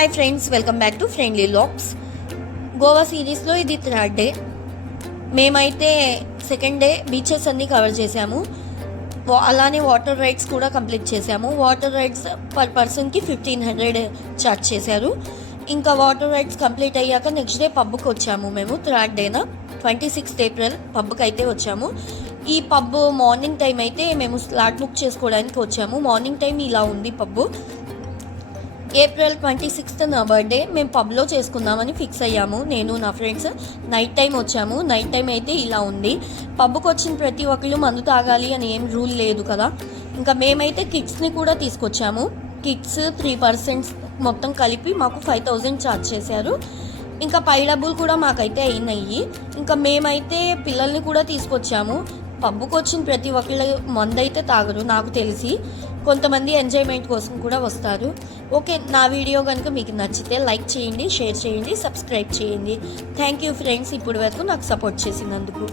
Hi friends, welcome back to friendly logs. Goa సిరీస్లో ఇది 3rd day. మేమైతే 2nd డే బీచెస్ అన్నీ కవర్ చేసాము. అలానే వాటర్ రైడ్స్ కూడా కంప్లీట్ చేసాము. వాటర్ రైడ్స్ పర్ పర్సన్కి 1500 చార్జ్ చేశారు. ఇంకా వాటర్ రైడ్స్ కంప్లీట్ అయ్యాక నెక్స్ట్ డే పబ్కి వచ్చాము. మేము 3rd డేన 26th ఏప్రిల్ పబ్కి అయితే వచ్చాము. ఈ పబ్ మార్నింగ్ టైం అయితే మేము స్లాట్ బుక్ చేసుకోవడానికి వచ్చాము. మార్నింగ్ టైం ఇలా ఉంది పబ్బు. ఏప్రిల్ 26th నా బర్త్డే మేము పబ్లో చేసుకుందామని ఫిక్స్ అయ్యాము. నేను నా ఫ్రెండ్స్ నైట్ టైం వచ్చాము. నైట్ టైం అయితే ఇలా ఉంది. పబ్కి వచ్చిన ప్రతి ఒక్కరు మందు తాగాలి అని ఏం రూల్ లేదు కదా. ఇంకా మేమైతే కిడ్స్ని కూడా తీసుకొచ్చాము. కిడ్స్ 3% మొత్తం కలిపి మాకు 5000 ఛార్జ్ చేశారు. ఇంకా పై డబ్బులు కూడా మాకైతే అయినాయి. ఇంకా మేమైతే పిల్లల్ని కూడా తీసుకొచ్చాము. పబ్కి వచ్చిన ప్రతి ఒక్కళ్ళు మందు అయితే తాగరు నాకు తెలిసి. కొంతమంది ఎంజాయ్మెంట్ కోసం కూడా వస్తారు. ఓకే, నా వీడియో కనుక మీకు నచ్చితే లైక్ చేయండి, షేర్ చేయండి, సబ్స్క్రైబ్ చేయండి. థ్యాంక్ యూ ఫ్రెండ్స్, ఇప్పటి వరకు నాకు సపోర్ట్ చేసినందుకు.